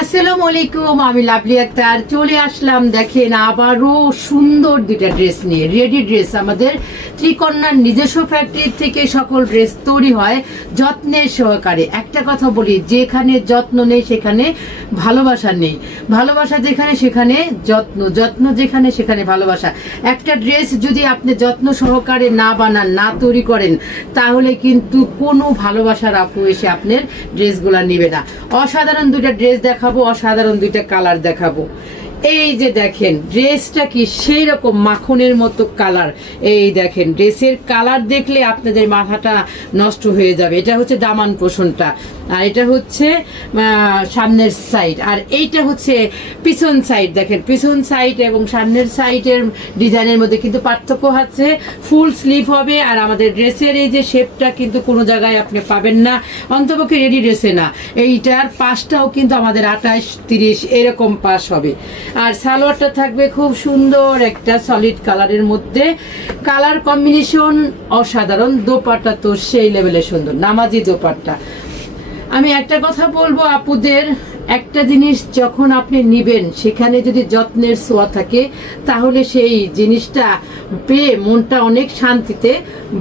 আসসালামু আলাইকুম, আমি লাভলি আক্তার চলে আসলাম। দেখেন আবারও সুন্দর দুইটা ড্রেস নিয়ে, রেডি ড্রেস। আমাদের ত্রিকন্যার নিজস্ব ফ্যাক্টরি থেকে সকল ড্রেস তৈরি হয় যত্নের সহকারে। একটা কথা বলি, যেখানে যত্ন নেই সেখানে ভালোবাসা নেই, ভালোবাসা যেখানে সেখানে যত্ন, যত্ন যেখানে সেখানে ভালোবাসা। একটা ড্রেস যদি আপনি যত্ন সহকারে না বানান, না তৈরি করেন, তাহলে কিন্তু কোনো ভালোবাসার আপু এসে আপনার ড্রেসগুলো নেবে না। অসাধারণ দুইটা ড্রেস দেখাবো, অসাধারণ দুইটা কালার দেখাবো। এই যে দেখেন ড্রেসটা কি সেই রকম মাখনের মতো কালার। এই দেখেন ড্রেসের কালার দেখলে আপনাদের মাথাটা নষ্ট হয়ে যাবে। এটা হচ্ছে দামান পোষণটা, আর এটা হচ্ছে সামনের সাইড, আর এইটা হচ্ছে পিছন সাইড। দেখেন পিছন সাইড এবং সামনের সাইডের ডিজাইনের মধ্যে কিন্তু পার্থক্য আছে। ফুল স্লিভ হবে, আর আমাদের ড্রেসের এই যে শেপটা কিন্তু কোনো জায়গায় আপনি পাবেন না, অন্তপক্ষে রেডি ড্রেসে না। এইটার পাশটাও কিন্তু আমাদের 28-30 এরকম পাশ হবে। আর সালোয়ারটা থাকবে খুব সুন্দর একটা সলিড কালারের মধ্যে, কালার কম্বিনেশন অসাধারণ। দোপাট্টা তো সেই লেভেলে সুন্দর, নামাজি দোপাট্টা। আমি একটা কথা বলবো আপুদের, একটা জিনিস যখন আপনি নিবেন সেখানে যদি যত্নের ছোঁয়া থাকে, তাহলে সেই জিনিসটা পেয়ে মনটা অনেক শান্তিতে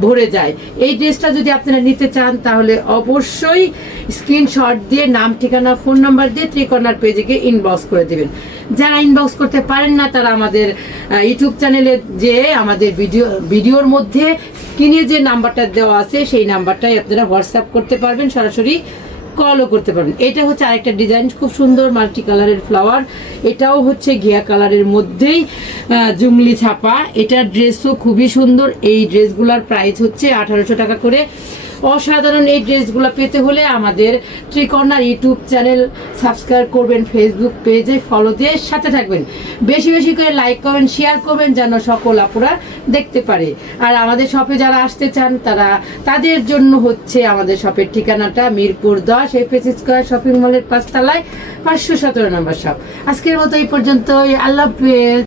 ভরে যায়। এই ড্রেসটা যদি আপনারা নিতে চান, তাহলে অবশ্যই স্ক্রিনশট দিয়ে নাম, ঠিকানা, ফোন নাম্বার দিয়ে ত্রিকন্যার পেজে গিয়ে ইনবক্স করে দেবেন। যারা ইনবক্স করতে পারেন না, তারা আমাদের ইউটিউব চ্যানেলে যে আমাদের ভিডিওর মধ্যে স্ক্রিনে যে নাম্বারটা দেওয়া আছে, সেই নাম্বারটাই আপনারা হোয়াটসঅ্যাপ করতে পারবেন, সরাসরি কলও করতে পারবেন। এটা হচ্ছে আরেকটা ডিজাইন, খুব সুন্দর মাল্টি কালারের ফ্লাওয়ার। এটাও হচ্ছে ঘিয়া কালারের মধ্যেই জুংলি ছাপা। এটার ড্রেসও খুবই সুন্দর। এই ড্রেসগুলোর প্রাইস হচ্ছে 1800 টাকা করে। অসাধারণ এই ড্রেসগুলো পেতে হলে আমাদের ত্রিকন্যার ইউটিউব চ্যানেল সাবস্ক্রাইব করবেন, ফেসবুক পেজে ফলো দিয়ে সাথে থাকবেন, বেশি বেশি করে লাইক করবেন, শেয়ার করবেন, যেন সকল আপুরা দেখতে পারে। আর আমাদের শপে যারা আসতে চান, তাদের জন্য হচ্ছে আমাদের শপের ঠিকানাটা মিরপুর 10 এফএস স্কয়ার শপিং মলের 5 তলায় 517 নম্বর শপ। আজকের মতো এই পর্যন্ত, আল্লাহ হাফেজ।